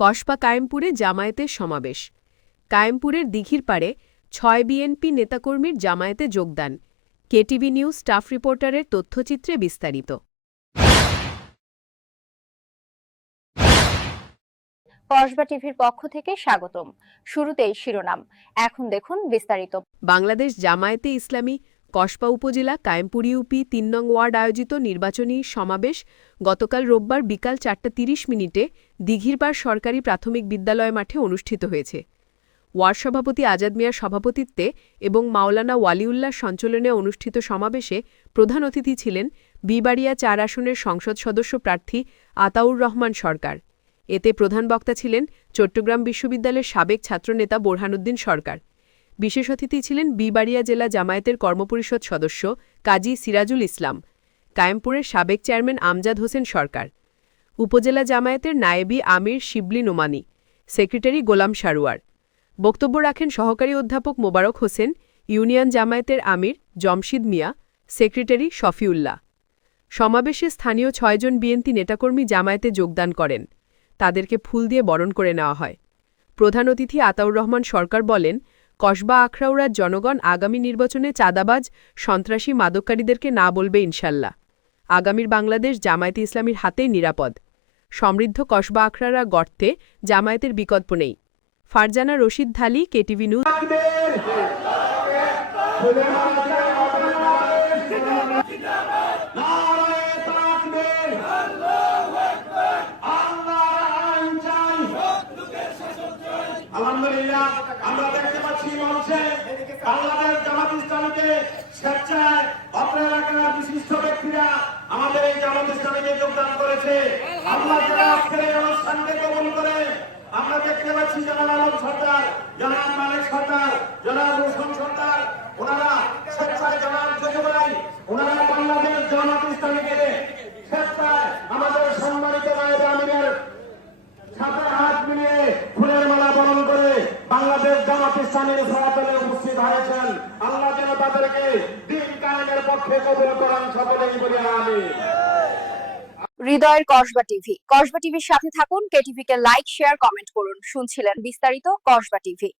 কসবা কায়েমপুরে জামায়াতের সমাবেশ। কায়েমপুরের দিঘির পাড়ে ছয় বিএনপি নেতাকর্মীর জামায়াতে যোগদান। কেটিভি নিউজ স্টাফ রিপোর্টারের তথ্যচিত্রে বিস্তারিত। কসবা টিভির পক্ষ থেকে স্বাগতম। শুরুতেই শিরোনাম। এখন দেখুন বিস্তারিত। বাংলাদেশ জামায়াতে ইসলামী কসবা উপজেলা, কায়েমপুর ইউপি, তিন নং ওয়ার্ড আয়োজিত নির্বাচনী সমাবেশ গতকাল রোববার বিকাল চারটা তিরিশ মিনিটে দিঘিরপাড় সরকারি প্রাথমিক বিদ্যালয় মাঠে অনুষ্ঠিত হয়েছে। ওয়ার্ড সভাপতি আজাদ মিয়ার সভাপতিত্বে এবং মাওলানা ওয়ালিউল্লাহ সঞ্চালনে অনুষ্ঠিত সমাবেশে প্রধান অতিথি ছিলেন বিবাড়িয়া চার আসনের সংসদ সদস্য প্রার্থী আতাউর রহমান সরকার। এতে প্রধান বক্তা ছিলেন চট্টগ্রাম বিশ্ববিদ্যালয়ের সাবেক ছাত্রনেতা বোরহানুদ্দিন সরকার। বিশেষ অতিথি ছিলেন বিবাড়িয়া জেলা জামায়াতের কর্মপরিষদ সদস্য কাজী সিরাজুল ইসলাম, কায়েমপুরের সাবেক চেয়ারম্যান আমজাদ হোসেন সরকার, উপজেলা জামায়াতের নায়েবি আমির শিবলি নোমানি, সেক্রেটারি গোলাম সারোয়ার। বক্তব্য রাখেন সহকারী অধ্যাপক মোবারক হোসেন, ইউনিয়ন জামায়াতের আমির জমশিদ মিয়া, সেক্রেটারি শফিউল্লাহ। সমাবেশে স্থানীয় ছয়জন বিএনপি নেতাকর্মী জামায়াতে যোগদান করেন। তাদেরকে ফুল দিয়ে বরণ করে নেওয়া হয়। প্রধান অতিথি আতাউর রহমান সরকার বলেন কসবা আখড়াউড়ার জনগণ আগামী নির্বাচনে চাঁদাবাজ, সন্ত্রাসী মাদককারীদেরকে না বলবে ইনশাল্লাহ। আগামীর বাংলাদেশ জামায়াতে ইসলামীর হাতেই নিরাপদ। সমৃদ্ধ কসবা আখড়ারা গর্তে জামায়াতের বিকল্প নেই। ফারজানা রশিদ ধালি কেটিভি নিউজ। আলহামদুলিল্লাহ আমরা দেখতে পাচ্ছি মঞ্চে বাংলাদেশ জামাত ইসলামীকে স্বেচ্ছায় অত্র এলাকার বিশিষ্ট ব্যক্তিরা আমাদের এই জামাত ইসলামীকে যোগদান করেছে। আল্লাহ যারা আজকের এই অনুষ্ঠানকে কবুল করে, আমরা দেখতে পাচ্ছি জনাব আলম সরকার জনাব মালিক সরকার জনাব রোশন সরকার ওনারা স্বেচ্ছায় জনাব জজুবাই, ওনারা বাংলাদেশ জামাত ইসলামীকে স্বেচ্ছায় আমাদের সম্মানিত নায়েব আমিরের সাথে হাত মিলিয়ে ফুলের মালা বরণ করে বাংলাদেশ জামাত ইসলামের উপস্থিত হয়েছেন। আল্লাহ যেন তাদেরকে দিন কায়েমের পক্ষে কবুল করেন, সকলেই বলি আমি হৃদয়ের কসবা টিভি। কসবা টিভির সাথে থাকুন কেটিভিকে লাইক, শেয়ার, কমেন্ট করুন। শুনছিলেন বিস্তারিত কসবা টিভি।